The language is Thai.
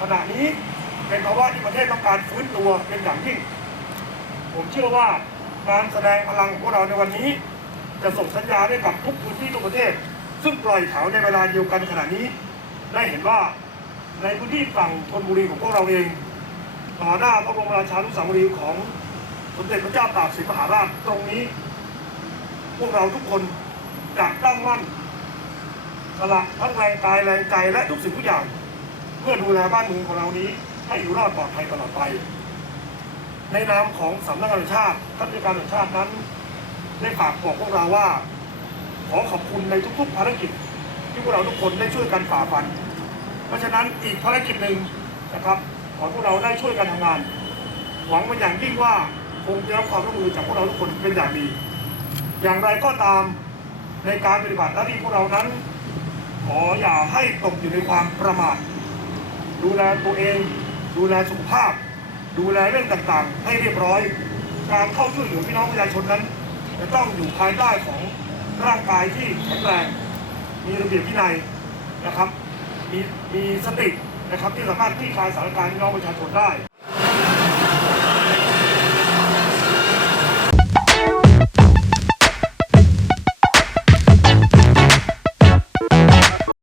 ขณะนี้เป็นภาวะที่ประเทศต้องการฟื้นตัวเป็นอย่างยิ่ง ผมเชื่อว่าการแสดงพลังของพวกเราในวันนี้ จะส่งสัญญาณให้กับทุกพื้นที่ทุกประเทศ ซึ่งปล่อยแถวในเวลาเดียวกันขณะนี้ ได้เห็นว่าในพื้นที่ฝั่งธนบุรีของพวกเราเองต่อหน้าพระบรมราชานุสาวรีย์ของสมเด็จพระเจ้าตากสินมหาราชตรงนี้ พวกเราทุกคนจะตั้งมั่นสละทั้งแรงกายแรงใจและทุกสิ่งทุกอย่าง พื่อดูแลบ้านเมืองของเรานี้ ให้อยู่รอดปลอดภัยตลอดไป ในนามของสำนักงานตำรวจแห่งชาติท่านผู้การตำรวจแห่งชาตินั้น ได้ฝากบอกพวกเราว่า ขอขอบคุณในทุกๆภารกิจ ที่พวกเราทุกคนได้ช่วยกันฝ่าฟัน เพราะฉะนั้นอีกภารกิจหนึ่งนะครับขอพวกเราได้ช่วยกันทำงาน หวังเป็นอย่างยิ่งว่าคงจะรับความร่วมมือจากพวกเราทุกคนเป็นอย่างดี อย่างไรก็ตามในการปฏิบัติหน้าที่พวกเรานั้น ขออย่าให้ตกอยู่ในความประมาท ดูแลตัวเอง ดูแลสุขภาพ ดูแลเรื่องต่างๆ ให้เรียบร้อย การเข้าช่วยเหลือพี่น้องประชาชนนั้น จะต้องอยู่ภายใต้ของร่างกายที่แข็งแรง มีระเบียบวินัยนะครับ มีมีสตินะครับที่สามารถที่คลายสถานการณ์พี่น้องประชาชนได้